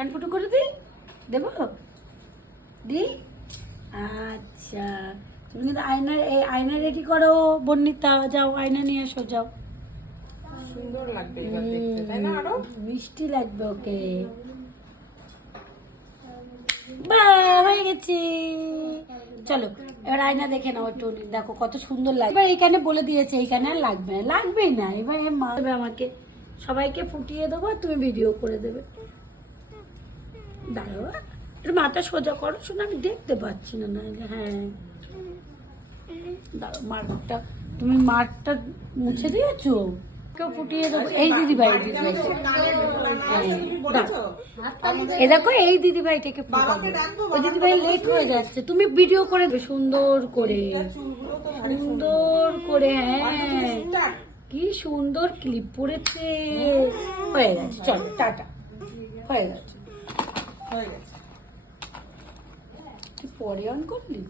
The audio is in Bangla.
কান ফুটো করে দিই, দেবো দি। আচ্ছা তুমি কিন্তু আয়না রেডি করো বর্ণিতা, যাও আয়না নিয়ে এসো যাও। সুন্দর লাগবে এবার দেখতে, তাই না? আরো মিষ্টি লাগবে ওকে। বা হয়ে গেছে, চলো এবার আয়না দেখে নাও একটু, দেখো কত সুন্দর লাগবে। এবার এইখানে বলে দিয়েছে এইখানে আর লাগবে না, লাগবেই না। এবার মা দেবে আমাকে, সবাইকে ফুটিয়ে দেবো আর তুমি ভিডিও করে দেবে। দাঁড়াও একটু মাথা সোজা করো, শোনো আমি দেখতে পাচ্ছি না। না হ্যাঁ দাঁড়াও, মাঠটা তুমি মাঠটা মুছে দিয়েছো, কেউ ফুটিয়ে দেবো। এই দিদি ভাই, এ দেখো এই দিদি ভাইটাকে ফুটাবো। ওই দিদি ভাই লেট হয়ে যাচ্ছে, তুমি ভিডিও করে দেবে সুন্দর করে, সুন্দর করে। হ্যাঁ কি সুন্দর ক্লিপ পড়েছে। হয়ে গেছে, চলো টাটা, হয়ে গেছে। হয়ে গেছে। তুই পরে অন করলি?